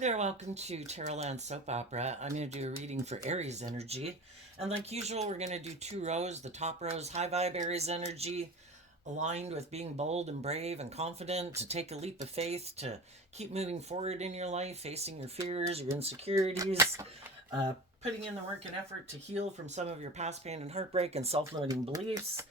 there, welcome to Terrorland Soap Opera. I'm going to do a reading for Aries energy. And like usual, we're going to do two rows. The top row is high vibe Aries energy, aligned with being bold and brave and confident, to take a leap of faith, to keep moving forward in your life, facing your fears, your insecurities, putting in the work and effort to heal from some of your past pain and heartbreak and self limiting beliefs,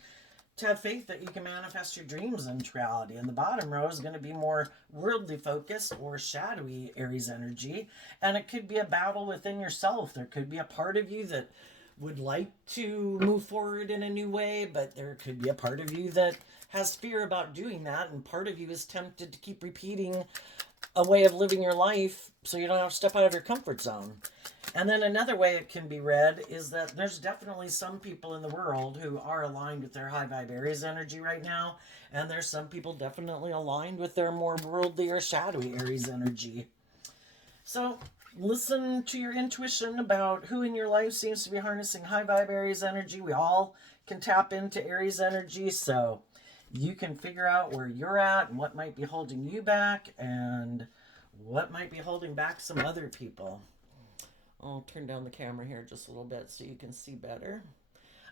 to have faith that you can manifest your dreams into reality. And the bottom row is going to be more worldly focused or shadowy Aries energy. And it could be a battle within yourself. There could be a part of you that would like to move forward in a new way, but there could be a part of you that has fear about doing that. And part of you is tempted to keep repeating a way of living your life so you don't have to step out of your comfort zone. And then another way it can be read is that there's definitely some people in the world who are aligned with their high vibe Aries energy right now. And there's some people definitely aligned with their more worldly or shadowy Aries energy. So listen to your intuition about who in your life seems to be harnessing high vibe Aries energy. We all can tap into Aries energy. So you can figure out where you're at and what might be holding you back and what might be holding back some other people. I'll turn down the camera here just a little bit so you can see better.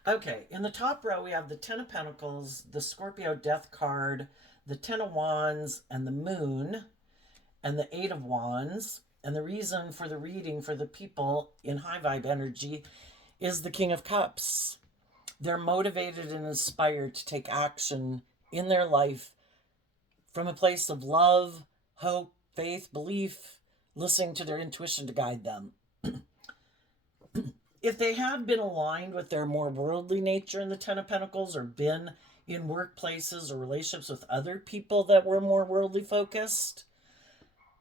Okay, in the top row we have the Ten of Pentacles, the Scorpio Death card, the Ten of Wands, and the Moon, and the Eight of Wands. And the reason for the reading for the people in high vibe energy is the King of Cups. They're motivated and inspired to take action in their life from a place of love, hope, faith, belief, listening to their intuition to guide them. If they had been aligned with their more worldly nature in the Ten of Pentacles, or been in workplaces or relationships with other people that were more worldly focused,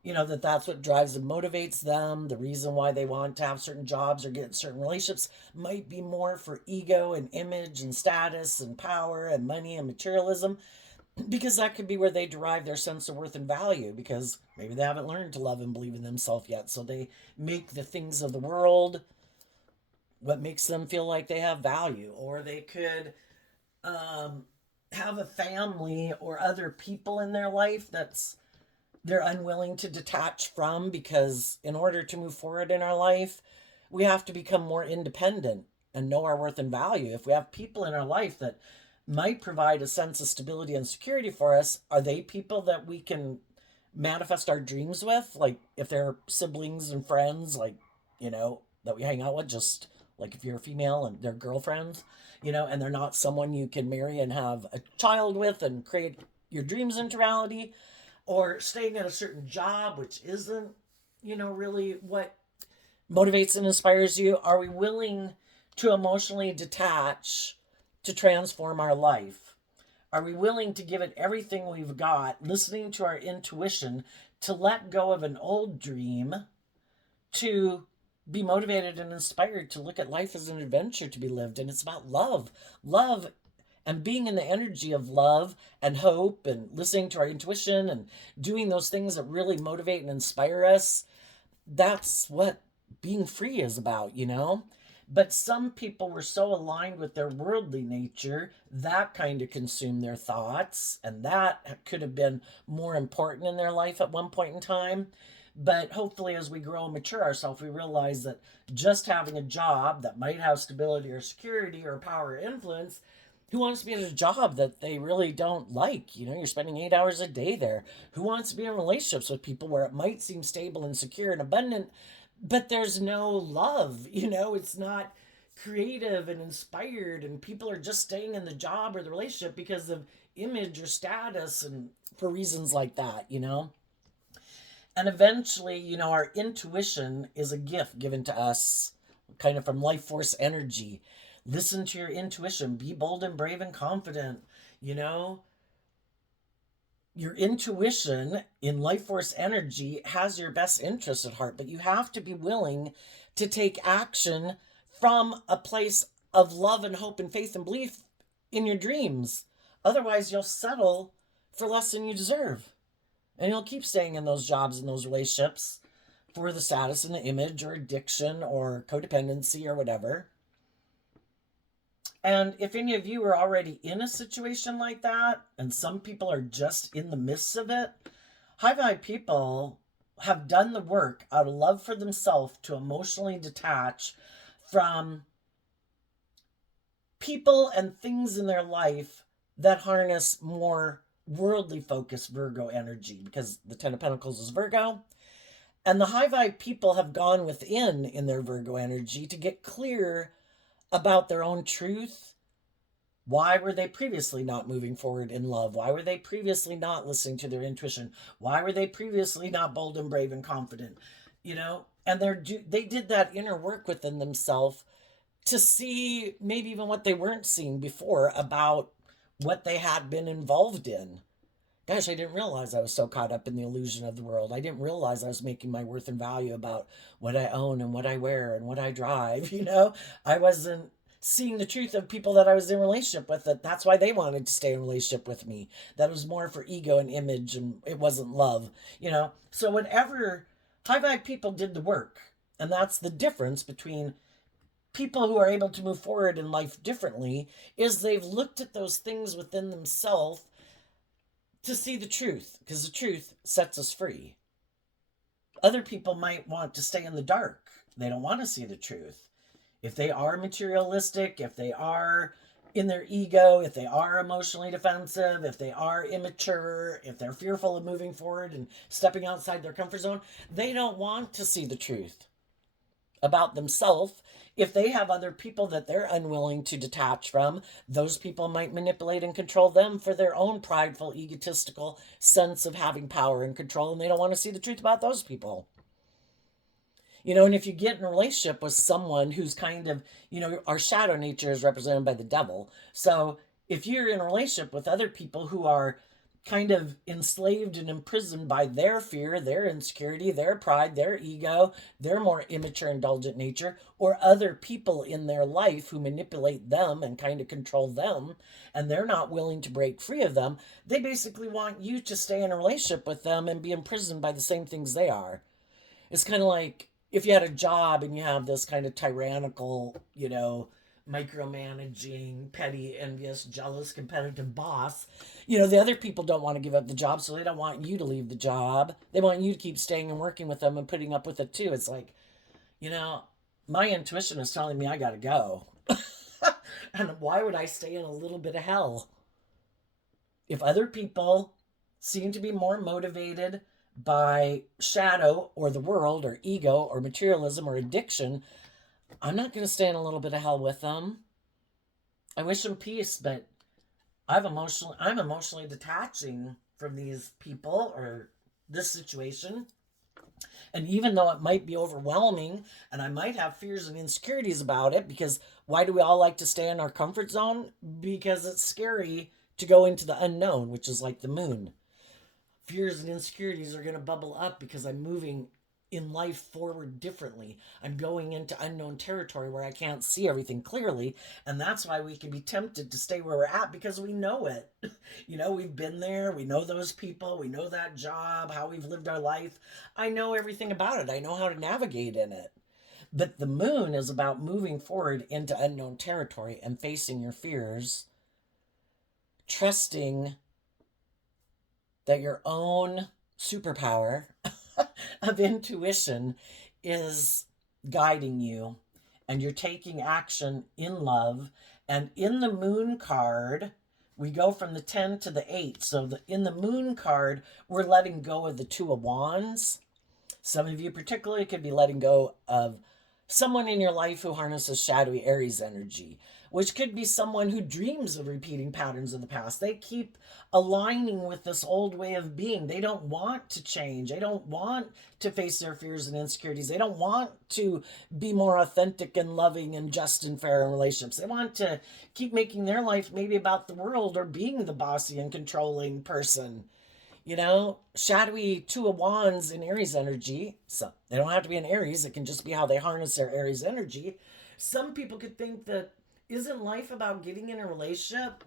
that's what drives and motivates them. The reason why they want to have certain jobs or get in certain relationships might be more for ego and image and status and power and money and materialism, because that could be where they derive their sense of worth and value, because maybe they haven't learned to love and believe in themselves yet. So they make the things of the world what makes them feel like they have value. Or they could have a family or other people in their life that's they're unwilling to detach from, because in order to move forward in our life, we have to become more independent and know our worth and value. If we have people in our life that might provide a sense of stability and security for us, are they people that we can manifest our dreams with? Like if they're siblings and friends, like, that we hang out with, just like if you're a female and they're girlfriends, and they're not someone you can marry and have a child with and create your dreams into reality. Or staying at a certain job, which isn't, really what motivates and inspires you. Are we willing to emotionally detach to transform our life? Are we willing to give it everything we've got, listening to our intuition, to let go of an old dream, to be motivated and inspired to look at life as an adventure to be lived? And it's about love. Love and being in the energy of love and hope and listening to our intuition and doing those things that really motivate and inspire us. That's what being free is about. But some people were so aligned with their worldly nature, that kind of consumed their thoughts, and that could have been more important in their life at one point in time. But hopefully, as we grow and mature ourselves, we realize that just having a job that might have stability or security or power or influence, who wants to be at a job that they really don't like? You're spending 8 hours a day there. Who wants to be in relationships with people where it might seem stable and secure and abundant, but there's no love? It's not creative and inspired, and people are just staying in the job or the relationship because of image or status and for reasons like that. And eventually, our intuition is a gift given to us kind of from life force energy. Listen to your intuition. Be bold and brave and confident. Your intuition in life force energy has your best interest at heart, but you have to be willing to take action from a place of love and hope and faith and belief in your dreams. Otherwise, you'll settle for less than you deserve. And you'll keep staying in those jobs and those relationships for the status and the image or addiction or codependency or whatever. And if any of you are already in a situation like that, and some people are just in the midst of it, high vibe people have done the work out of love for themselves to emotionally detach from people and things in their life that harness more worldly focused Virgo energy, because the Ten of Pentacles is Virgo. And the high vibe people have gone within in their Virgo energy to get clear about their own truth. Why were they previously not moving forward in love? Why were they previously not listening to their intuition? Why were they previously not bold and brave and confident? And they did that inner work within themselves to see maybe even what they weren't seeing before about what they had been involved in. Gosh, I didn't realize I was so caught up in the illusion of the world. I didn't realize I was making my worth and value about what I own and what I wear and what I drive. I wasn't seeing the truth of people that I was in relationship with, that's why they wanted to stay in a relationship with me. That was more for ego and image, and it wasn't love. So whatever, high vibe people did the work. And that's the difference between people who are able to move forward in life differently, is they've looked at those things within themselves to see the truth, because the truth sets us free. Other people might want to stay in the dark. They don't want to see the truth. If they are materialistic, if they are in their ego, if they are emotionally defensive, if they are immature, if they're fearful of moving forward and stepping outside their comfort zone, they don't want to see the truth about themselves. If they have other people that they're unwilling to detach from, those people might manipulate and control them for their own prideful, egotistical sense of having power and control, and they don't want to see the truth about those people. And if you get in a relationship with someone who's kind of, our shadow nature is represented by the devil. So if you're in a relationship with other people who are kind of enslaved and imprisoned by their fear, their insecurity, their pride, their ego, their more immature, indulgent nature, or other people in their life who manipulate them and kind of control them, and they're not willing to break free of them, they basically want you to stay in a relationship with them and be imprisoned by the same things they are. It's kind of like if you had a job and you have this kind of tyrannical, micromanaging, petty, envious, jealous, competitive boss, the other people don't want to give up the job, so they don't want you to leave the job. They want you to keep staying and working with them and putting up with it too. It's like, you know, my intuition is telling me I got to go. And why would I stay in a little bit of hell? If other people seem to be more motivated by shadow or the world or ego or materialism or addiction, I'm not going to stay in a little bit of hell with them. I wish them peace, but I'm emotionally detaching from these people or this situation. And even though it might be overwhelming and I might have fears and insecurities about it, because why do we all like to stay in our comfort zone? Because it's scary to go into the unknown, which is like the moon. Fears and insecurities are going to bubble up because I'm moving in life forward differently. I'm going into unknown territory where I can't see everything clearly. And that's why we can be tempted to stay where we're at, because we know it. We've been there. We know those people. We know that job, how we've lived our life. I know everything about it. I know how to navigate in it. But the moon is about moving forward into unknown territory and facing your fears, trusting that your own superpower of intuition is guiding you, and you're taking action in love. And in the moon card, we go from the 10 to the 8. So in the moon card, we're letting go of the 2 of Wands. Some of you particularly could be letting go of someone in your life who harnesses shadowy Aries energy, which could be someone who dreams of repeating patterns of the past. They keep aligning with this old way of being. They don't want to change. They don't want to face their fears and insecurities. They don't want to be more authentic and loving and just and fair in relationships. They want to keep making their life maybe about the world or being the bossy and controlling person. Shadowy 2 of Wands in Aries energy. So they don't have to be in Aries. It can just be how they harness their Aries energy. Some people could think that, isn't life about getting in a relationship?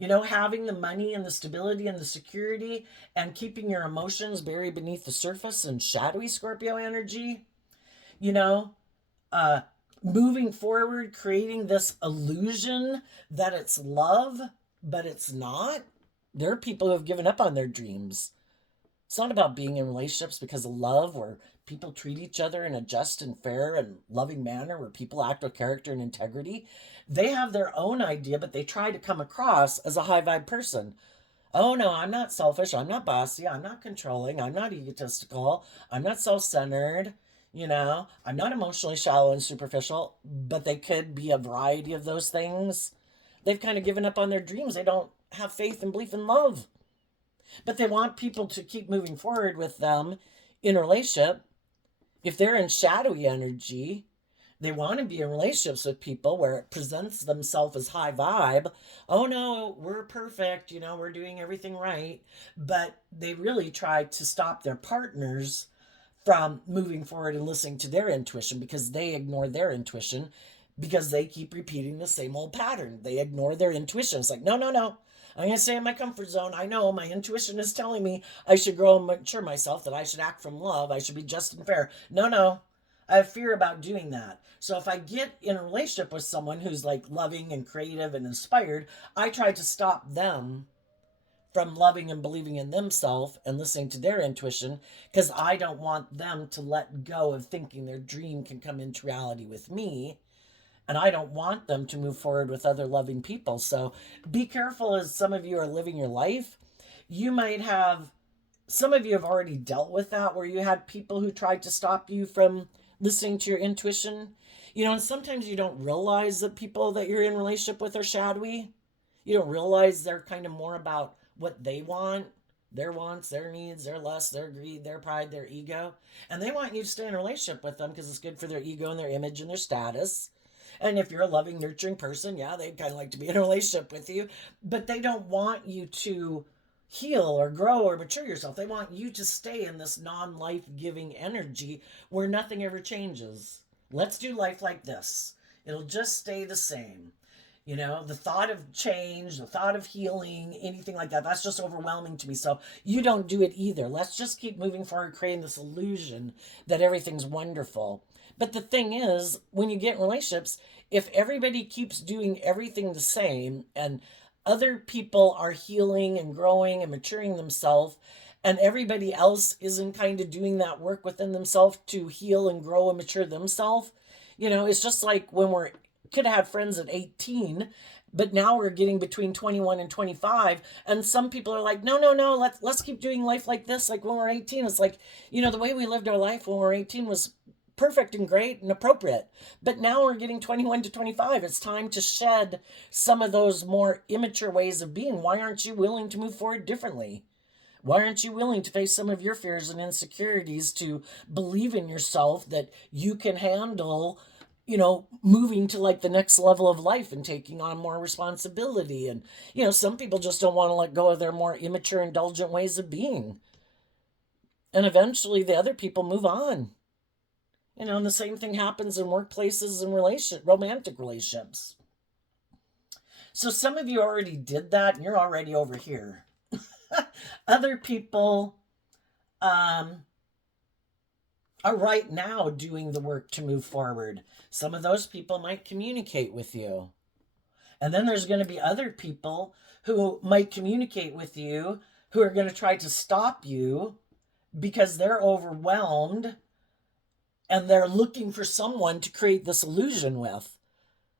Having the money and the stability and the security and keeping your emotions buried beneath the surface and shadowy Scorpio energy. You know, uh, Moving forward, creating this illusion that it's love, but it's not. There are people who have given up on their dreams. It's not about being in relationships because of love, where people treat each other in a just and fair and loving manner, where people act with character and integrity. They have their own idea, but they try to come across as a high vibe person. Oh no, I'm not selfish. I'm not bossy. I'm not controlling. I'm not egotistical. I'm not self centered. I'm not emotionally shallow and superficial, but they could be a variety of those things. They've kind of given up on their dreams. They don't have faith and belief in love, but they want people to keep moving forward with them in a relationship. If they're in shadowy energy, they want to be in relationships with people where it presents themselves as high vibe. Oh no, we're perfect, we're doing everything right. But they really try to stop their partners from moving forward and listening to their intuition, because they ignore their intuition, because they keep repeating the same old pattern. They ignore their intuition. It's like, no, no, no. I'm going to stay in my comfort zone. I know my intuition is telling me I should grow and mature myself, that I should act from love. I should be just and fair. No, no. I have fear about doing that. So if I get in a relationship with someone who's like loving and creative and inspired, I try to stop them from loving and believing in themselves and listening to their intuition, because I don't want them to let go of thinking their dream can come into reality with me. And I don't want them to move forward with other loving people. So be careful as some of you are living your life. You might have, some of you have already dealt with that, where you had people who tried to stop you from listening to your intuition. And sometimes you don't realize that people that you're in relationship with are shadowy. You don't realize they're kind of more about what they want, their wants, their needs, their lust, their greed, their pride, their ego. And they want you to stay in a relationship with them because it's good for their ego and their image and their status. And if you're a loving, nurturing person, yeah, they'd kind of like to be in a relationship with you, but they don't want you to heal or grow or mature yourself. They want you to stay in this non life giving energy where nothing ever changes. Let's do life like this. It'll just stay the same. The thought of change, the thought of healing, anything like that, that's just overwhelming to me. So you don't do it either. Let's just keep moving forward, creating this illusion that everything's wonderful. But the thing is, when you get in relationships, if everybody keeps doing everything the same, and other people are healing and growing and maturing themselves, and everybody else isn't kind of doing that work within themselves to heal and grow and mature themselves, it's just like when we're could have had friends at 18, but now we're getting between 21 and 25, and some people are like, no, no, no, let's keep doing life like this, like when we're 18. It's like, the way we lived our life when we were 18 was perfect and great and appropriate, but now we're getting 21 to 25. It's time to shed some of those more immature ways of being. Why aren't you willing to move forward differently? Why aren't you willing to face some of your fears and insecurities, to believe in yourself that you can handle moving to like the next level of life and taking on more responsibility? And, some people just don't want to let go of their more immature, indulgent ways of being. And eventually the other people move on. And the same thing happens in workplaces and romantic relationships. So some of you already did that and you're already over here. Other people are right now doing the work to move forward. Some of those people might communicate with you. And then there's going to be other people who might communicate with you, who are going to try to stop you because they're overwhelmed and they're looking for someone to create this illusion with.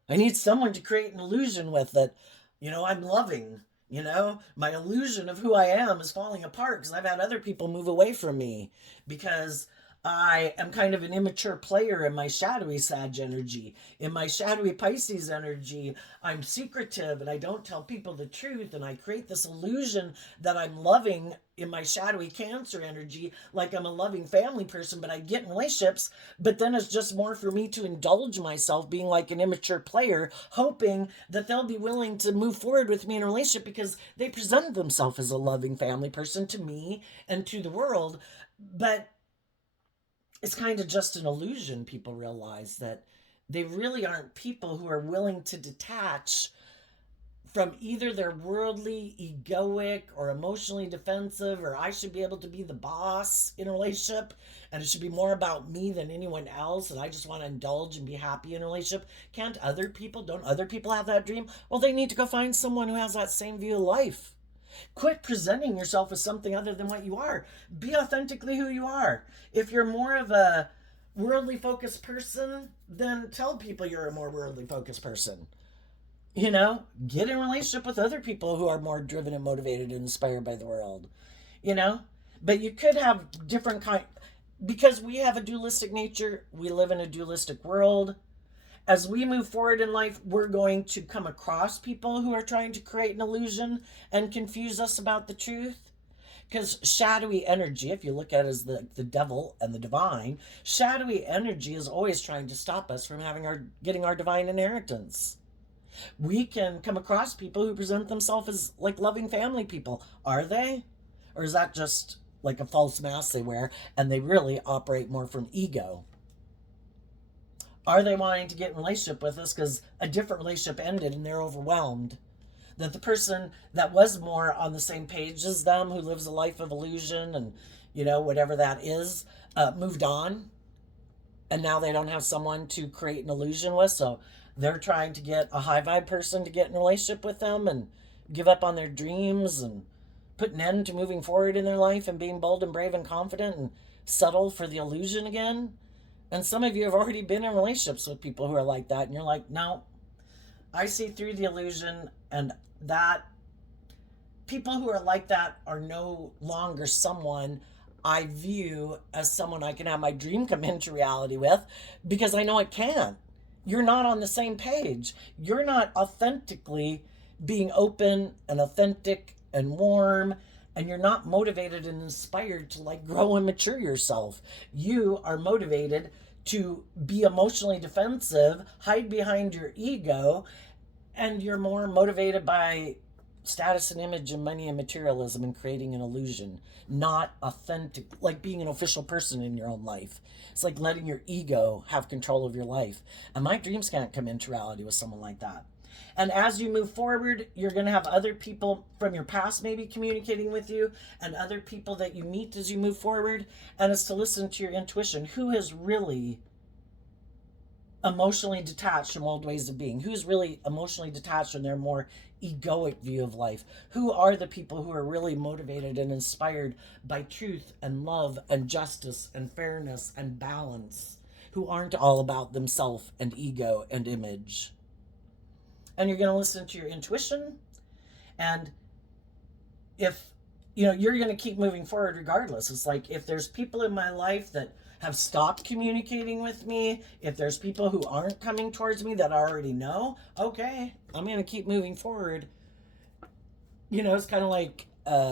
I need someone to create an illusion with that, I'm loving. My illusion of who I am is falling apart because I've had other people move away from me, because I am kind of an immature player in my shadowy Sag energy. In my shadowy Pisces energy, I'm secretive and I don't tell people the truth, and I create this illusion that I'm loving in my shadowy Cancer energy, like I'm a loving family person, but I get in relationships, but then it's just more for me to indulge myself being like an immature player, hoping that they'll be willing to move forward with me in a relationship because they present themselves as a loving family person to me and to the world. But it's kind of just an illusion. People realize that they really aren't people who are willing to detach from either their worldly, egoic, or emotionally defensive, or I should be able to be the boss in a relationship, and it should be more about me than anyone else, and I just want to indulge and be happy in a relationship. Don't other people have that dream? Well, they need to go find someone who has that same view of life. Quit presenting yourself as something other than what you are. Be authentically who you are. If you're more of a worldly focused person, then tell people you're a more worldly focused person. Get in relationship with other people who are more driven and motivated and inspired by the world. you know but you could have different because we have a dualistic nature. We live in a dualistic world. As we move forward in life, we're going to come across people who are trying to create an illusion and confuse us about the truth. Because shadowy energy, if you look at it as the devil and the divine, shadowy energy is always trying to stop us from getting our divine inheritance. We can come across people who present themselves as like loving family people. Are they? Or is that just like a false mask they wear and they really operate more from ego? Are they wanting to get in a relationship with us because a different relationship ended and they're overwhelmed? That the person that was more on the same page as them, who lives a life of illusion and, whatever that is, moved on. And now they don't have someone to create an illusion with. So they're trying to get a high vibe person to get in a relationship with them and give up on their dreams and put an end to moving forward in their life and being bold and brave and confident and settle for the illusion again. And some of you have already been in relationships with people who are like that. And you're like, no, I see through the illusion, and that people who are like that are no longer someone I view as someone I can have my dream come into reality with, because I know it can. You're not on the same page. You're not authentically being open and authentic and warm, and you're not motivated and inspired to like grow and mature yourself. You are motivated to be emotionally defensive, hide behind your ego, and you're more motivated by status and image and money and materialism and creating an illusion, not authentic, like being an official person in your own life. It's like letting your ego have control of your life. And my dreams can't come into reality with someone like that. And as you move forward, you're going to have other people from your past maybe communicating with you, and other people that you meet as you move forward. And it's to listen to your intuition. Who is really emotionally detached from old ways of being? Who's really emotionally detached from their more egoic view of life? Who are the people who are really motivated and inspired by truth and love and justice and fairness and balance? Who aren't all about themselves and ego and image? And you're going to listen to your intuition. And if you're going to keep moving forward regardless. It's like, if there's people in my life that have stopped communicating with me, if there's people who aren't coming towards me that I already know, okay, I'm going to keep moving forward. It's kind of like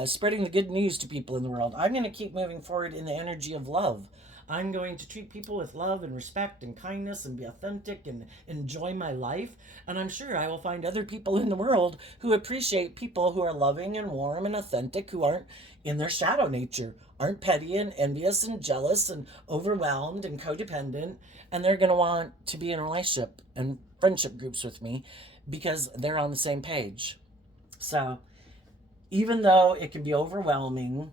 spreading the good news to people in the world. I'm going to keep moving forward in the energy of love. I'm going to treat people with love and respect and kindness and be authentic and enjoy my life. And I'm sure I will find other people in the world who appreciate people who are loving and warm and authentic, who aren't in their shadow nature, aren't petty and envious and jealous and overwhelmed and codependent. And they're going to want to be in a relationship and friendship groups with me because they're on the same page. So even though it can be overwhelming,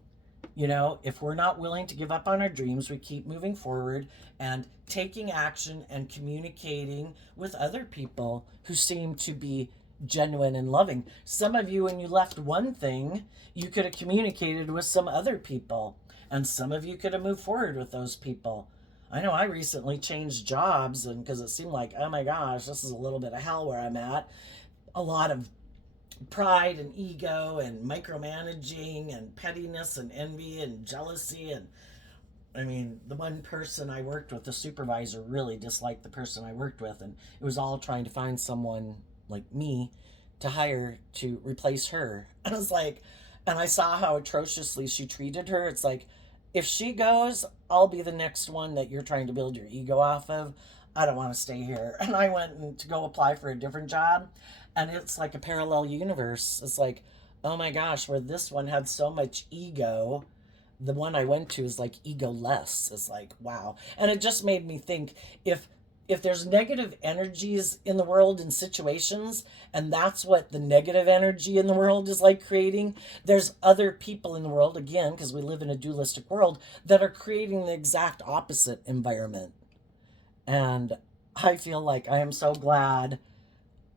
if we're not willing to give up on our dreams, we keep moving forward and taking action and communicating with other people who seem to be genuine and loving. Some of you, when you left one thing, you could have communicated with some other people, and some of you could have moved forward with those people. I know I recently changed jobs, and because it seemed like, oh my gosh, this is a little bit of hell where I'm at. A lot of pride and ego and micromanaging and pettiness and envy and jealousy. And I mean, the one person I worked with, the supervisor, really disliked the person I worked with, and it was all trying to find someone like me to hire to replace her. And I was like, and I saw how atrociously she treated her. It's like, if she goes, I'll be the next one that you're trying to build your ego off of. I don't want to stay here. And I went to go apply for a different job, and it's like a parallel universe. It's like, oh my gosh, where this one had so much ego, the one I went to is like ego less. It's like, wow. And it just made me think, if there's negative energies in the world in situations, and that's what the negative energy in the world is like creating, there's other people in the world, again, because we live in a dualistic world, that are creating the exact opposite environment. And I feel like I am so glad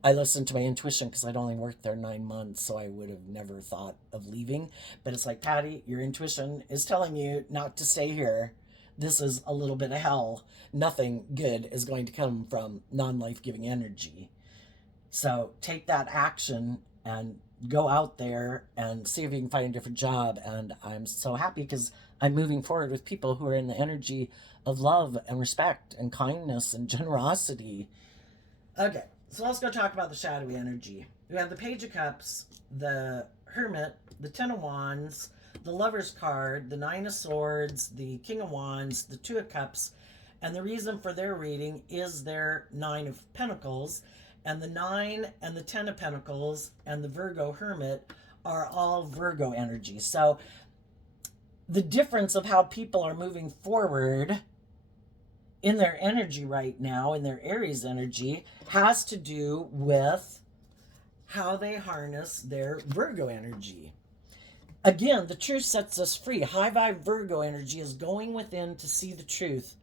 I listened to my intuition because I'd only worked there 9 months, so I would have never thought of leaving. But it's like, Patty, your intuition is telling you not to stay here. This is a little bit of hell. Nothing good is going to come from non life giving energy. So take that action and go out there and see if you can find a different job. And I'm so happy because I'm moving forward with people who are in the energy of love and respect and kindness and generosity. Okay, so let's go talk about the shadowy energy. We have the Page of Cups, the Hermit, the Ten of Wands, the Lover's card, the Nine of Swords, the King of Wands, the Two of Cups, and the reason for their reading is their Nine of Pentacles, and the Nine and the Ten of Pentacles and the Virgo Hermit are all Virgo energy. So the difference of how people are moving forward in their energy right now, in their Aries energy, has to do with how they harness their Virgo energy. Again, the truth sets us free. High vibe Virgo energy is going within to see the truth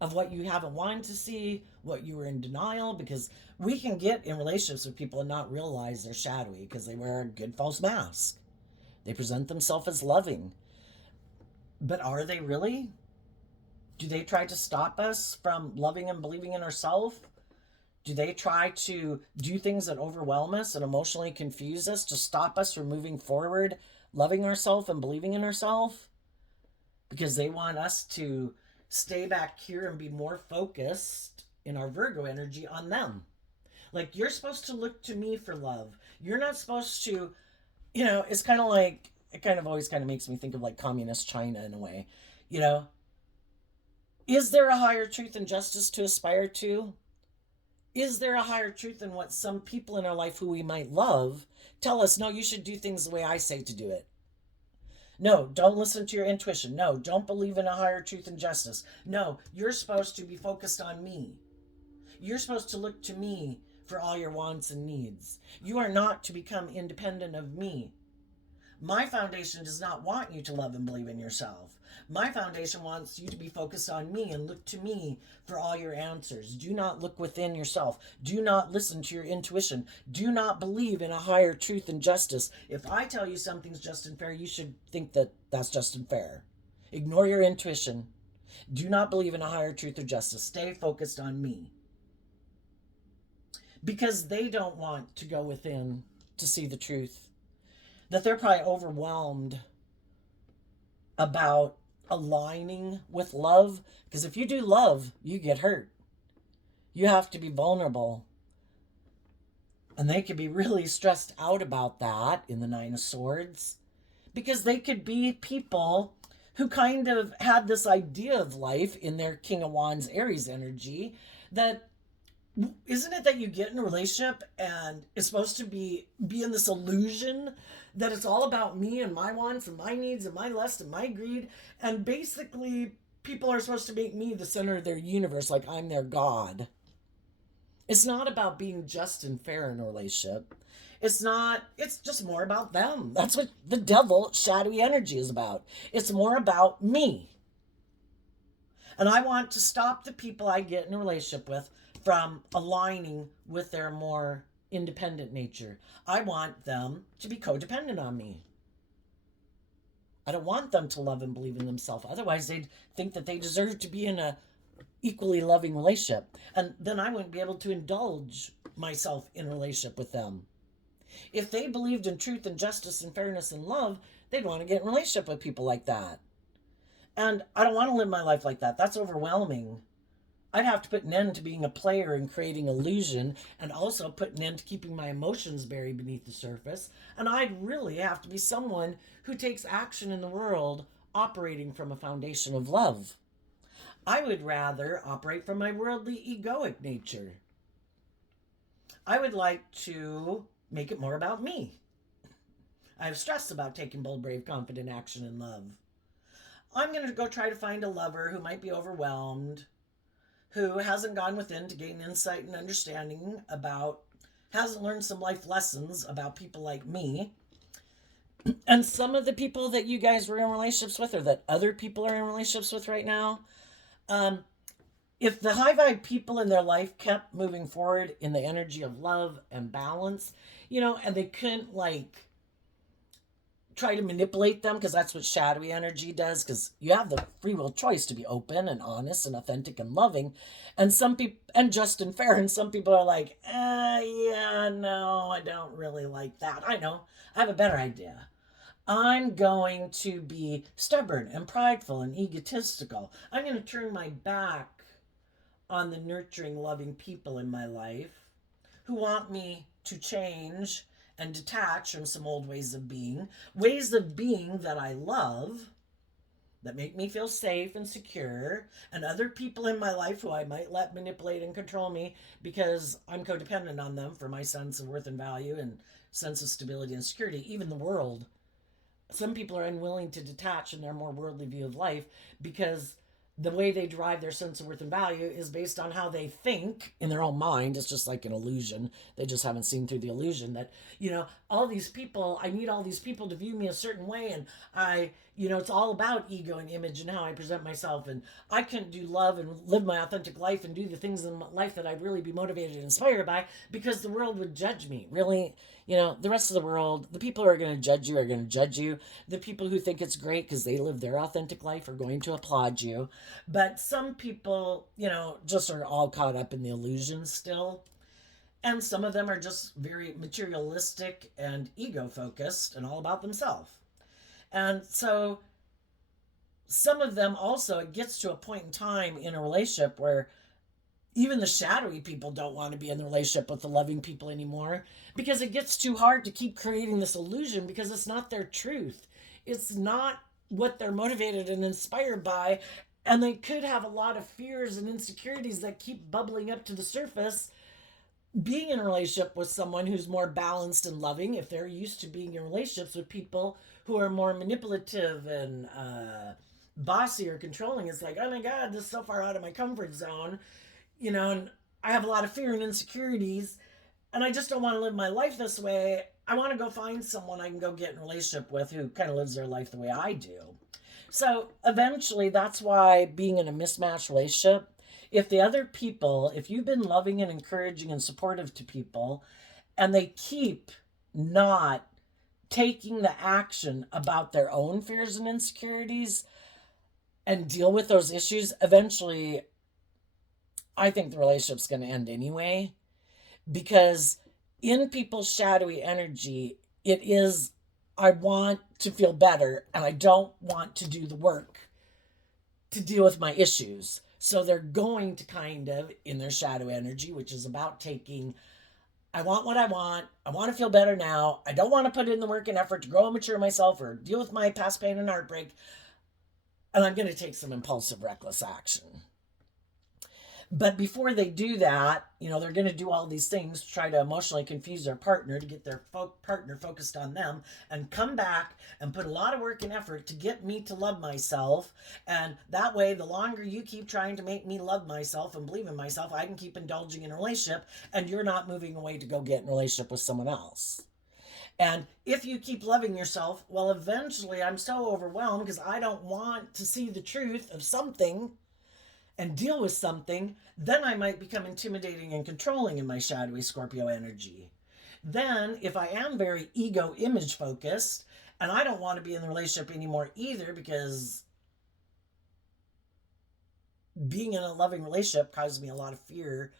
of what you haven't wanted to see, what you were in denial, because we can get in relationships with people and not realize they're shadowy because they wear a good false mask. They present themselves as loving. But are they really? Do they try to stop us from loving and believing in ourselves? Do they try to do things that overwhelm us and emotionally confuse us to stop us from moving forward, loving ourselves and believing in ourselves? Because they want us to stay back here and be more focused in our Virgo energy on them. Like, you're supposed to look to me for love. You're not supposed to, it's kind of like, it kind of always kind of makes me think of like communist China in a way. You know, is there a higher truth and justice to aspire to? Is there a higher truth than what some people in our life who we might love tell us, no, you should do things the way I say to do it? No, don't listen to your intuition. No, don't believe in a higher truth and justice. No, you're supposed to be focused on me. You're supposed to look to me for all your wants and needs. You are not to become independent of me. My foundation does not want you to love and believe in yourself. My foundation wants you to be focused on me and look to me for all your answers. Do not look within yourself. Do not listen to your intuition. Do not believe in a higher truth and justice. If I tell you something's just and fair, you should think that that's just and fair. Ignore your intuition. Do not believe in a higher truth or justice. Stay focused on me. Because they don't want to go within to see the truth. That they're probably overwhelmed about aligning with love. Because if you do love, you get hurt. You have to be vulnerable. And they could be really stressed out about that in the Nine of Swords. Because they could be people who kind of had this idea of life in their King of Wands Aries energy that, isn't it that you get in a relationship and it's supposed to be in this illusion that it's all about me and my wants and my needs and my lust and my greed, and basically people are supposed to make me the center of their universe, like I'm their god. It's not about being just and fair in a relationship. It's just more about them. That's what the devil shadowy energy is about. It's more about me. And I want to stop the people I get in a relationship with from aligning with their more independent nature. I want them to be codependent on me. I don't want them to love and believe in themselves. Otherwise, they'd think that they deserve to be in a equally loving relationship. And then I wouldn't be able to indulge myself in a relationship with them. If they believed in truth and justice and fairness and love, they'd want to get in a relationship with people like that. And I don't want to live my life like that. That's overwhelming. I'd have to put an end to being a player and creating illusion, and also put an end to keeping my emotions buried beneath the surface. And I'd really have to be someone who takes action in the world operating from a foundation of love. I would rather operate from my worldly egoic nature. I would like to make it more about me. I have stress about taking bold, brave, confident action in love. I'm going to go try to find a lover who might be overwhelmed, who hasn't gone within to gain insight and understanding about, hasn't learned some life lessons about people like me. And some of the people that you guys were in relationships with, or that other people are in relationships with right now, If the high vibe people in their life kept moving forward in the energy of love and balance, and they couldn't like try to manipulate them, because that's what shadowy energy does, because you have the free will choice to be open and honest and authentic and loving, and some people, and just and fair, and some people are like, yeah, no, I don't really like that. I know, I have a better idea. I'm going to be stubborn and prideful and egotistical. I'm going to turn my back on the nurturing, loving people in my life who want me to change and detach from some old ways of being that I love, that make me feel safe and secure, and other people in my life who I might let manipulate and control me because I'm codependent on them for my sense of worth and value and sense of stability and security. Even the world. Some people are unwilling to detach in their more worldly view of life because the way they derive their sense of worth and value is based on how they think in their own mind. It's just like an illusion. They just haven't seen through the illusion that, all these people, I need all these people to view me a certain way. And it's all about ego and image and how I present myself. And I couldn't do love and live my authentic life and do the things in life that I'd really be motivated and inspired by because the world would judge me. Really, the rest of the world, the people who are going to judge you are going to judge you. The people who think it's great because they live their authentic life are going to applaud you. But some people, just are all caught up in the illusion still. And some of them are just very materialistic and ego focused and all about themselves. And so some of them also, it gets to a point in time in a relationship where even the shadowy people don't want to be in the relationship with the loving people anymore because it gets too hard to keep creating this illusion because it's not their truth. It's not what they're motivated and inspired by. And they could have a lot of fears and insecurities that keep bubbling up to the surface. Being in a relationship with someone who's more balanced and loving, if they're used to being in relationships with people who are more manipulative and bossy or controlling, it's like, oh my God, this is so far out of my comfort zone, and I have a lot of fear and insecurities, and I just don't want to live my life this way. I want to go find someone I can go get in a relationship with who kind of lives their life the way I do. So eventually, that's why being in a mismatched relationship, if the other people, if you've been loving and encouraging and supportive to people, and they keep not taking the action about their own fears and insecurities and deal with those issues, eventually, I think the relationship's going to end anyway. Because in people's shadowy energy, it is, I want to feel better and I don't want to do the work to deal with my issues. So they're going to kind of, in their shadow energy, which is about taking, I want what I want. I want to feel better now. I don't want to put in the work and effort to grow and mature myself or deal with my past pain and heartbreak. And I'm going to take some impulsive, reckless action. But before they do that, they're going to do all these things to try to emotionally confuse their partner to get their partner focused on them and come back and put a lot of work and effort to get me to love myself. And that way, the longer you keep trying to make me love myself and believe in myself, I can keep indulging in a relationship and you're not moving away to go get in a relationship with someone else. And if you keep loving yourself, well, eventually I'm so overwhelmed because I don't want to see the truth of something and deal with something, then I might become intimidating and controlling in my shadowy Scorpio energy. Then, if I am very ego image focused, and I don't want to be in the relationship anymore either because being in a loving relationship causes me a lot of fear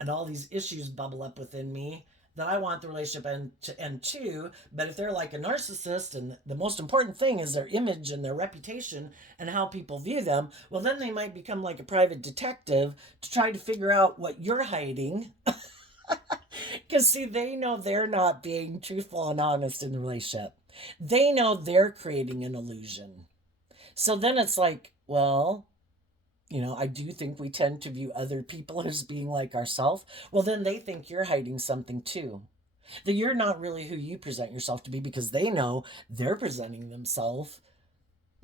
and all these issues bubble up within me that I want the relationship to end too. But if they're like a narcissist and the most important thing is their image and their reputation and how people view them, well, then they might become like a private detective to try to figure out what you're hiding. Because, see, they know they're not being truthful and honest in the relationship. They know they're creating an illusion. So then it's like, well, I do think we tend to view other people as being like ourselves. Well, then they think you're hiding something too. That you're not really who you present yourself to be because they know they're presenting themselves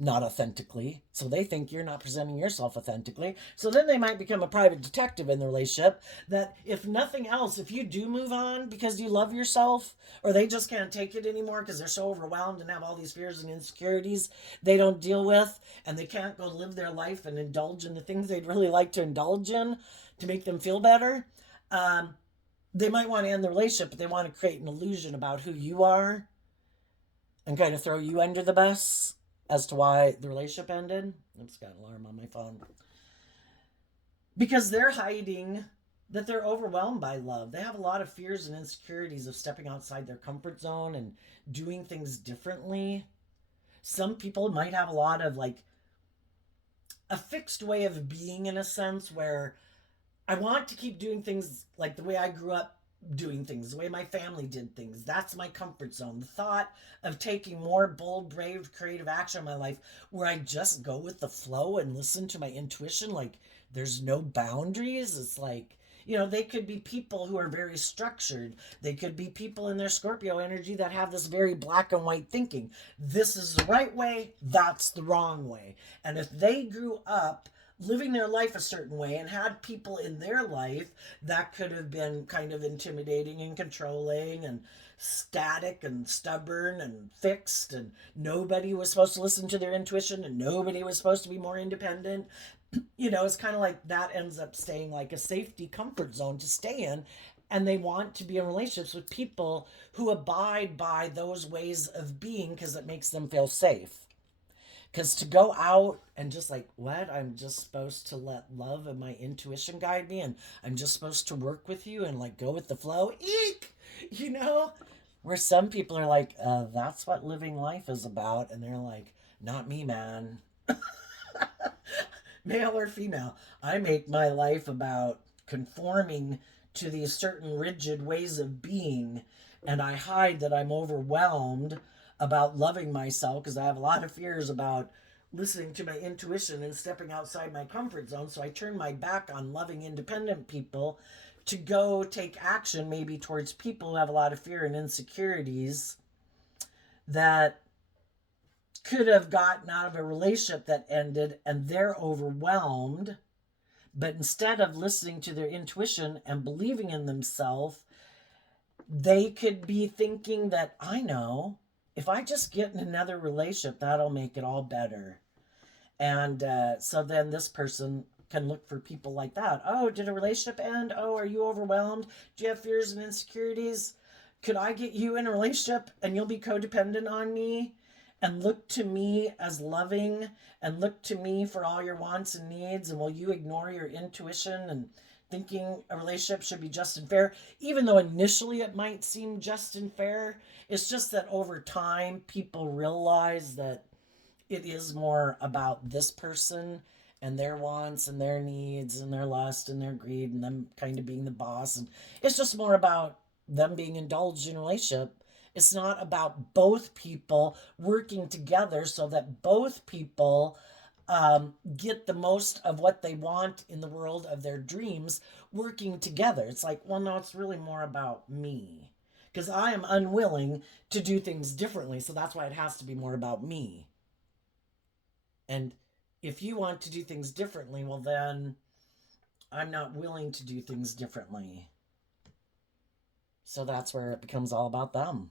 not authentically. So they think you're not presenting yourself authentically. So then they might become a private detective in the relationship that, if nothing else, if you do move on because you love yourself, or they just can't take it anymore because they're so overwhelmed and have all these fears and insecurities they don't deal with, and they can't go live their life and indulge in the things they'd really like to indulge in to make them feel better, um, they might want to end the relationship, but they want to create an illusion about who you are and kind of throw you under the bus as to why the relationship ended. I just got an alarm on my phone. Because they're hiding that they're overwhelmed by love. They have a lot of fears and insecurities of stepping outside their comfort zone and doing things differently. Some people might have a lot of like a fixed way of being, in a sense, where I want to keep doing things like the way I grew up doing things, the way my family did things. That's my comfort zone. The thought of taking more bold, brave, creative action in my life where I just go with the flow and listen to my intuition, like there's no boundaries. It's like, they could be people who are very structured. They could be people in their Scorpio energy that have this very black and white thinking. This is the right way, that's the wrong way. And if they grew up living their life a certain way and had people in their life that could have been kind of intimidating and controlling and static and stubborn and fixed, and nobody was supposed to listen to their intuition and nobody was supposed to be more independent, it's kind of like that ends up staying like a safety comfort zone to stay in. And they want to be in relationships with people who abide by those ways of being because it makes them feel safe. Because to go out and just like, what? I'm just supposed to let love and my intuition guide me, and I'm just supposed to work with you and like go with the flow. Eek! You know? Where some people are like, that's what living life is about. And they're like, not me, man. Male or female. I make my life about conforming to these certain rigid ways of being, and I hide that I'm overwhelmed about loving myself because I have a lot of fears about listening to my intuition and stepping outside my comfort zone. So I turn my back on loving independent people to go take action, maybe towards people who have a lot of fear and insecurities that could have gotten out of a relationship that ended, and they're overwhelmed. But instead of listening to their intuition and believing in themselves, they could be thinking that, I know, if I just get in another relationship, that'll make it all better. And so then this person can look for people like that. Oh, did a relationship end? Oh, are you overwhelmed? Do you have fears and insecurities? Could I get you in a relationship and you'll be codependent on me? And look to me as loving, and look to me for all your wants and needs. And will you ignore your intuition and thinking a relationship should be just and fair, even though initially it might seem just and fair? It's just that over time, people realize that it is more about this person and their wants and their needs and their lust and their greed and them kind of being the boss. And it's just more about them being indulged in a relationship. It's not about both people working together so that both people get the most of what they want in the world of their dreams working together. It's like, well, no, it's really more about me because I am unwilling to do things differently. So that's why it has to be more about me. And if you want to do things differently, well, then I'm not willing to do things differently. So that's where it becomes all about them.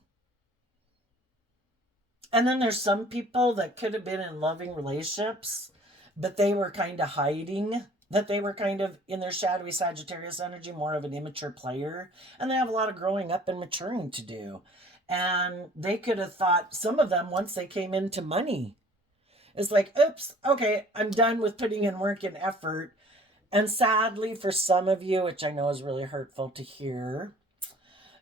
And then there's some people that could have been in loving relationships, but they were kind of hiding that they were kind of in their shadowy Sagittarius energy, more of an immature player. And they have a lot of growing up and maturing to do. And they could have thought, some of them, once they came into money, it's like, oops, okay, I'm done with putting in work and effort. And sadly, for some of you, which I know is really hurtful to hear,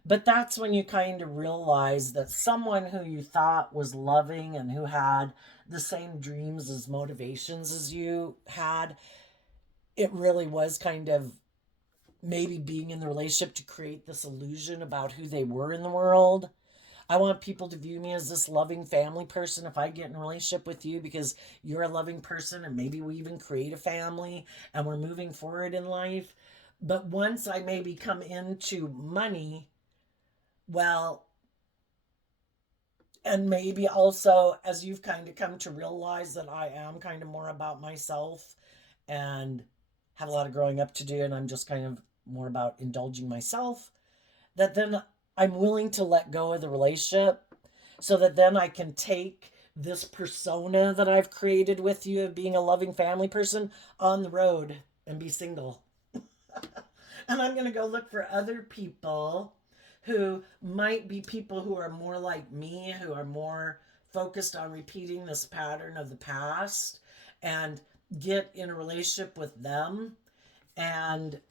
but that's when you kind of realize that someone who you thought was loving and who had the same dreams as motivations as you had, it really was kind of maybe being in the relationship to create this illusion about who they were in the world. I want people to view me as this loving family person if I get in a relationship with you because you're a loving person, and maybe we even create a family and we're moving forward in life. But once I maybe come into money, well, And maybe also as you've kind of come to realize that I am kind of more about myself and have a lot of growing up to do, and I'm just kind of more about indulging myself, that then I'm willing to let go of the relationship so that then I can take this persona that I've created with you of being a loving family person on the road and be single. And I'm going to go look for other people who might be people who are more like me, who are more focused on repeating this pattern of the past, and get in a relationship with them. And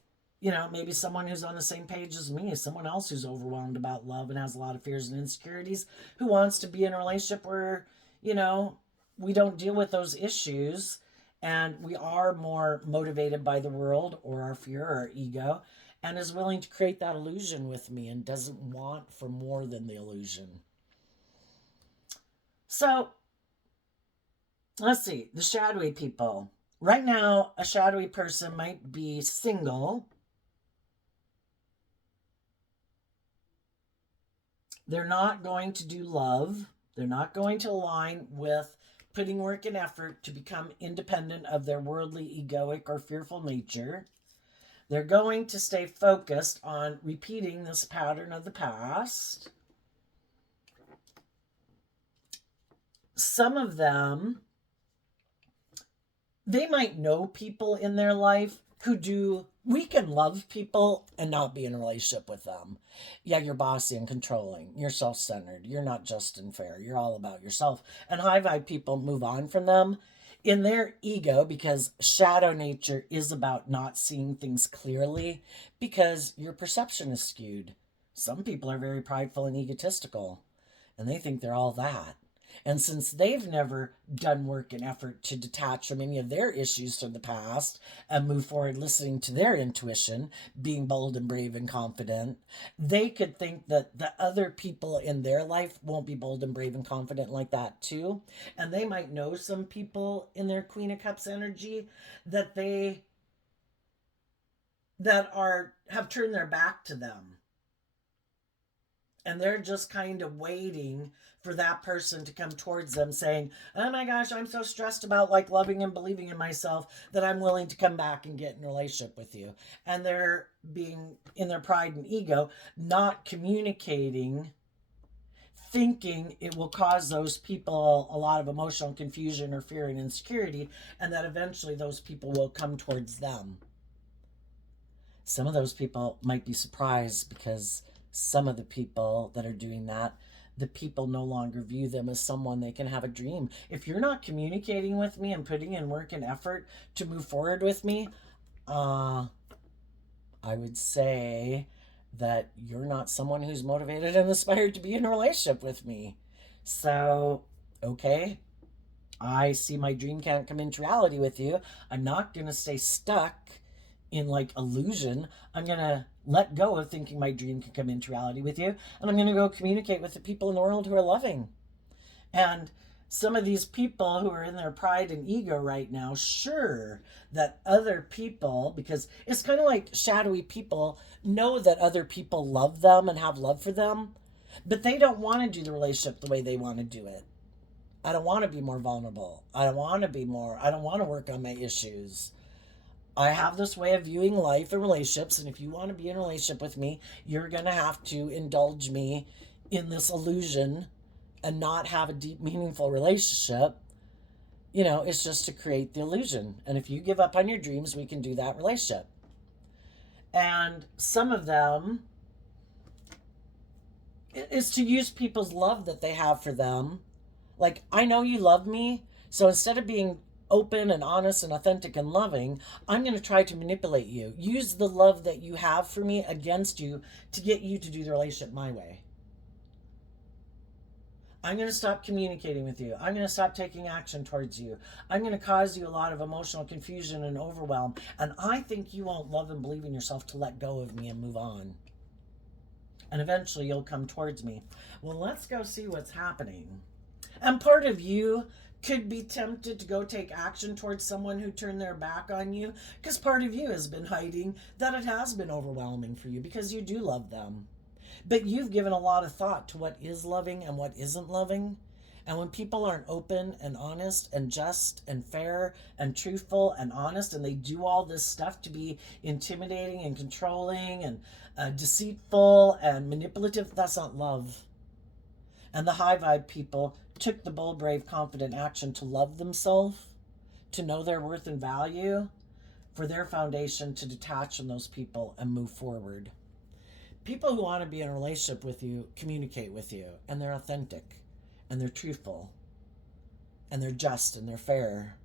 maybe someone who's on the same page as me, someone else who's overwhelmed about love and has a lot of fears and insecurities, who wants to be in a relationship where, we don't deal with those issues and we are more motivated by the world or our fear or our ego, and is willing to create that illusion with me and doesn't want for more than the illusion. So let's see, the shadowy people. Right now, a shadowy person might be single. They're not going to do love. They're not going to align with putting work and effort to become independent of their worldly, egoic, or fearful nature. They're going to stay focused on repeating this pattern of the past. Some of them, they might know people in their life who do. We can love people and not be in a relationship with them. Yeah, you're bossy and controlling. You're self-centered. You're not just and fair. You're all about yourself. And high vibe people move on from them in their ego, because shadow nature is about not seeing things clearly because your perception is skewed. Some people are very prideful and egotistical, and they think they're all that. And since they've never done work and effort to detach from any of their issues from the past and move forward listening to their intuition, being bold and brave and confident, they could think that the other people in their life won't be bold and brave and confident like that too. And they might know some people in their Queen of Cups energy that have turned their back to them. And they're just kind of waiting for that person to come towards them saying, oh my gosh, I'm so stressed about like loving and believing in myself that I'm willing to come back and get in a relationship with you. And they're being in their pride and ego, not communicating, thinking it will cause those people a lot of emotional confusion or fear and insecurity, and that eventually those people will come towards them. Some of those people might be surprised because some of the people that are doing that, the people no longer view them as someone they can have a dream. If you're not communicating with me and putting in work and effort to move forward with me, I would say that you're not someone who's motivated and inspired to be in a relationship with me. So, okay, I see my dream can't come into reality with you. I'm not going to stay stuck in like illusion. I'm going to let go of thinking my dream can come into reality with you. And I'm going to go communicate with the people in the world who are loving. And some of these people who are in their pride and ego right now, sure that other people, because it's kind of like shadowy people know that other people love them and have love for them, but they don't want to do the relationship the way they want to do it. I don't want to be more vulnerable. I don't want to work on my issues. I have this way of viewing life and relationships, and if you want to be in a relationship with me, you're going to have to indulge me in this illusion and not have a deep, meaningful relationship. It's just to create the illusion. And if you give up on your dreams, we can do that relationship. And some of them is to use people's love that they have for them. Like, I know you love me, so instead of being open and honest and authentic and loving, I'm going to try to manipulate you. Use the love that you have for me against you to get you to do the relationship my way. I'm going to stop communicating with you. I'm going to stop taking action towards you. I'm going to cause you a lot of emotional confusion and overwhelm. And I think you won't love and believe in yourself to let go of me and move on. And eventually you'll come towards me. Well, let's go see what's happening. And part of you could be tempted to go take action towards someone who turned their back on you, because part of you has been hiding that it has been overwhelming for you because you do love them. But you've given a lot of thought to what is loving and what isn't loving. And when people aren't open and honest and just and fair and truthful and honest, and they do all this stuff to be intimidating and controlling and deceitful and manipulative, that's not love. And the high vibe people took the bold, brave, confident action to love themselves, to know their worth and value, for their foundation to detach from those people and move forward. People who want to be in a relationship with you communicate with you, and they're authentic, and they're truthful, and they're just, and they're fair.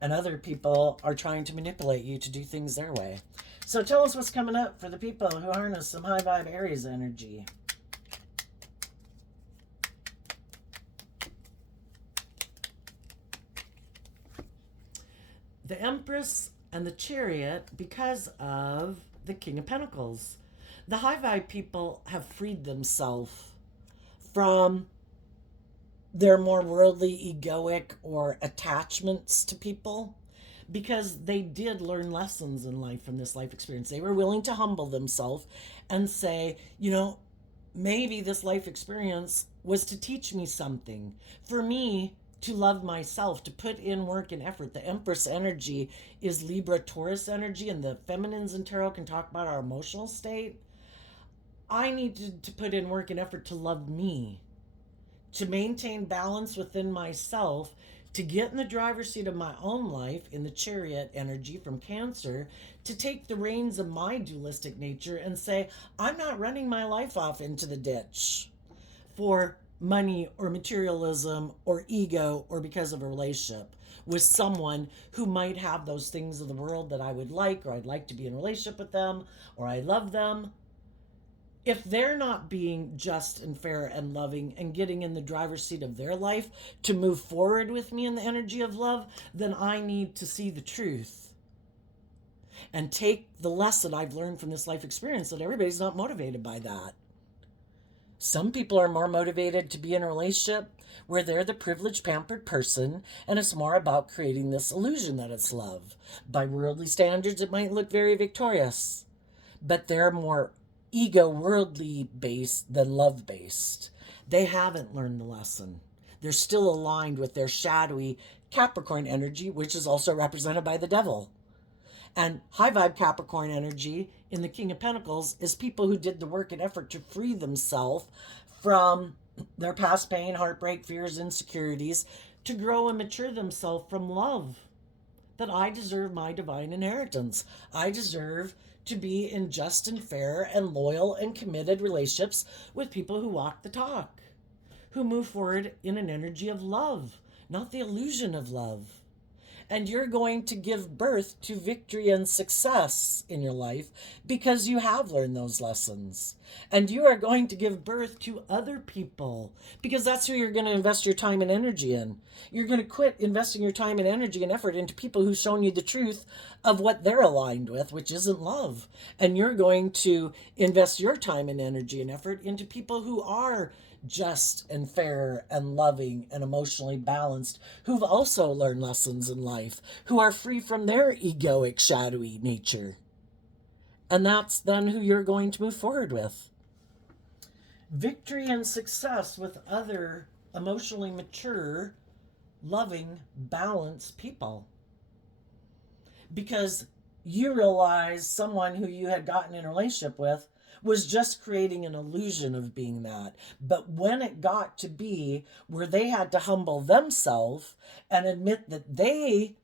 And other people are trying to manipulate you to do things their way. So tell us what's coming up for the people who harness some high vibe Aries energy. The Empress and the Chariot, because of the King of Pentacles. The high vibe people have freed themselves from their more worldly, egoic, or attachments to people, because they did learn lessons in life from this life experience. They were willing to humble themselves and say, maybe this life experience was to teach me something. For me to love myself, to put in work and effort. The Empress energy is Libra Taurus energy, and the feminines in tarot can talk about our emotional state. I needed to put in work and effort to love me, to maintain balance within myself, to get in the driver's seat of my own life in the Chariot energy from Cancer, to take the reins of my dualistic nature and say, I'm not running my life off into the ditch for money or materialism or ego or because of a relationship with someone who might have those things of the world that I would like, or I'd like to be in a relationship with them, or I love them. If they're not being just and fair and loving and getting in the driver's seat of their life to move forward with me in the energy of love, then I need to see the truth and take the lesson I've learned from this life experience that everybody's not motivated by that. Some people are more motivated to be in a relationship where they're the privileged, pampered person, and it's more about creating this illusion that it's love. By worldly standards, it might look very victorious, but they're more ego worldly based than love based. They haven't learned the lesson. They're still aligned with their shadowy Capricorn energy, which is also represented by the devil. And high vibe Capricorn energy in the King of Pentacles is people who did the work and effort to free themselves from their past pain, heartbreak, fears, insecurities, to grow and mature themselves from love. That I deserve my divine inheritance. I deserve to be in just and fair and loyal and committed relationships with people who walk the talk, who move forward in an energy of love, not the illusion of love. And you're going to give birth to victory and success in your life because you have learned those lessons. And you are going to give birth to other people because that's who you're going to invest your time and energy in. You're going to quit investing your time and energy and effort into people who've shown you the truth of what they're aligned with, which isn't love. And you're going to invest your time and energy and effort into people who are just and fair and loving and emotionally balanced, who've also learned lessons in life, who are free from their egoic, shadowy nature. And that's then who you're going to move forward with. Victory and success with other emotionally mature, loving, balanced people. Because you realize someone who you had gotten in a relationship with was just creating an illusion of being that. But when it got to be where they had to humble themselves and admit that they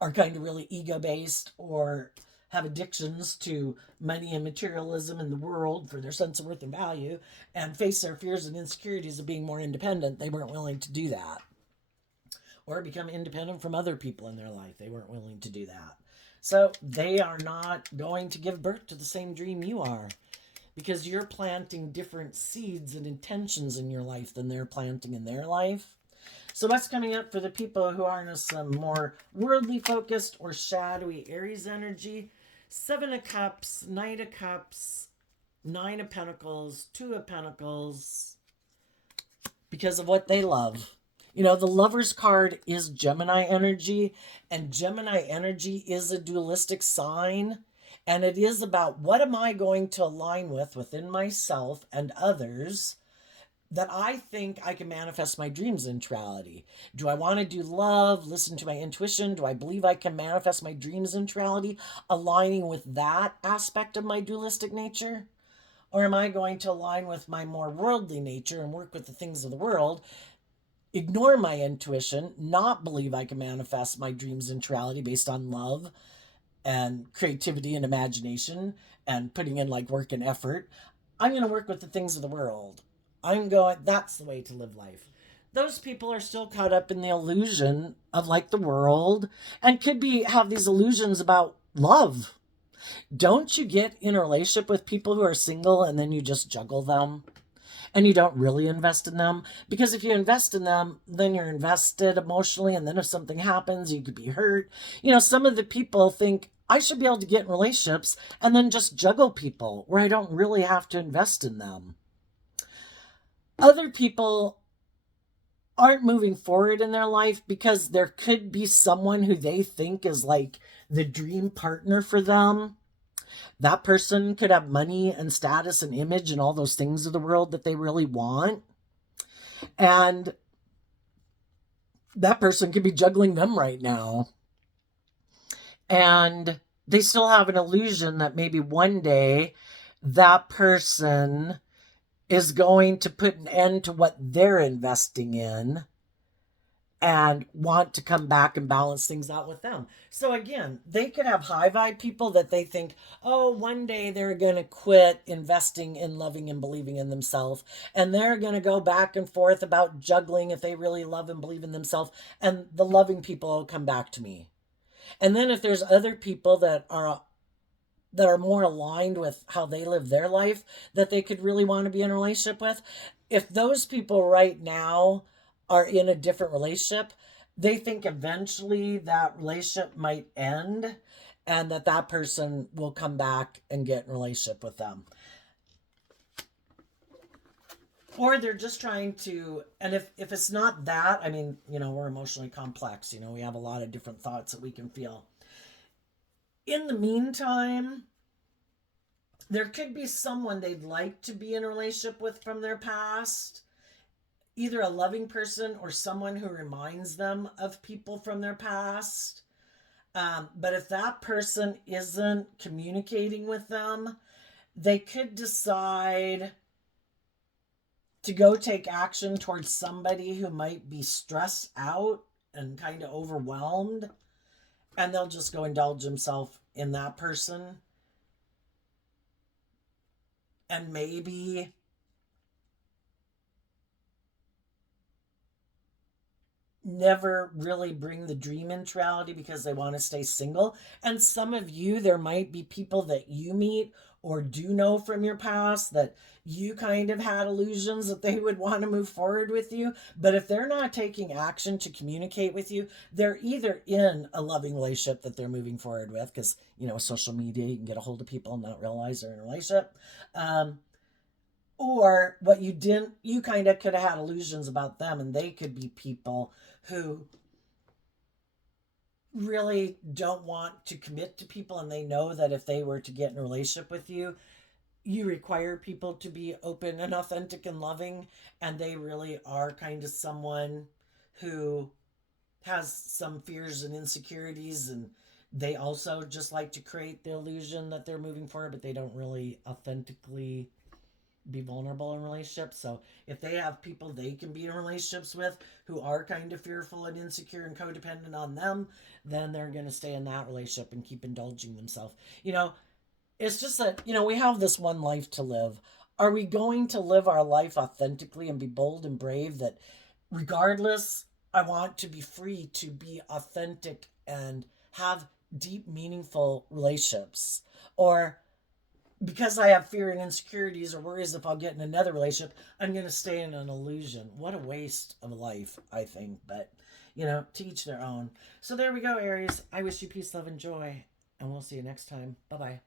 are kind of really ego-based or have addictions to money and materialism in the world for their sense of worth and value, and face their fears and insecurities of being more independent, they weren't willing to do that. Or become independent from other people in their life. They weren't willing to do that. So they are not going to give birth to the same dream you are, because you're planting different seeds and intentions in your life than they're planting in their life. So what's coming up for the people who are in some more worldly focused or shadowy Aries energy? 7 of Cups, Knight of Cups, 9 of Pentacles, 2 of Pentacles, because of what they love. You know, the Lover's card is Gemini energy, and Gemini energy is a dualistic sign. And it is about what am I going to align with within myself and others that I think I can manifest my dreams into reality. Do I want to do love, listen to my intuition? Do I believe I can manifest my dreams into reality, aligning with that aspect of my dualistic nature? Or am I going to align with my more worldly nature and work with the things of the world, ignore my intuition, not believe I can manifest my dreams into reality based on love and creativity and imagination and putting in like work and effort? I'm going to work with the things of the world. I'm going, that's the way to live life. Those people are still caught up in the illusion of like the world and could be have these illusions about love. Don't you get in a relationship with people who are single and then you just juggle them and you don't really invest in them? Because if you invest in them, then you're invested emotionally, and then if something happens, you could be hurt. Some of the people think I should be able to get in relationships and then just juggle people where I don't really have to invest in them. Other people aren't moving forward in their life because there could be someone who they think is like the dream partner for them. That person could have money and status and image and all those things of the world that they really want. And that person could be juggling them right now. And they still have an illusion that maybe one day that person is going to put an end to what they're investing in and want to come back and balance things out with them. So again, they could have high vibe people that they think, oh, one day they're going to quit investing in loving and believing in themselves. And they're going to go back and forth about juggling if they really love and believe in themselves. And the loving people will come back to me. And then if there's other people that are more aligned with how they live their life that they could really want to be in a relationship with, if those people right now are in a different relationship, they think eventually that relationship might end and that person will come back and get in a relationship with them. Or they're just trying to, and if it's not that, I mean, we're emotionally complex, we have a lot of different thoughts that we can feel. In the meantime, there could be someone they'd like to be in a relationship with from their past, either a loving person or someone who reminds them of people from their past. But if that person isn't communicating with them, they could decide to go take action towards somebody who might be stressed out and kind of overwhelmed, and they'll just go indulge themselves in that person. And maybe never really bring the dream into reality because they want to stay single. And some of you, there might be people that you meet or do know from your past that you kind of had illusions that they would want to move forward with you. But if they're not taking action to communicate with you, they're either in a loving relationship that they're moving forward with, because, social media, you can get a hold of people and not realize they're in a relationship. Or what you kind of could have had illusions about them, and they could be people who really don't want to commit to people, and they know that if they were to get in a relationship with you, you require people to be open and authentic and loving, and they really are kind of someone who has some fears and insecurities, and they also just like to create the illusion that they're moving forward, but they don't really authentically be vulnerable in relationships. So if they have people they can be in relationships with who are kind of fearful and insecure and codependent on them, then they're going to stay in that relationship and keep indulging themselves. It's just that, we have this one life to live. Are we going to live our life authentically and be bold and brave that regardless, I want to be free to be authentic and have deep, meaningful relationships? Or because I have fear and insecurities or worries if I'll get in another relationship, I'm going to stay in an illusion. What a waste of a life, I think. But, to each their own. So there we go, Aries. I wish you peace, love, and joy. And we'll see you next time. Bye-bye.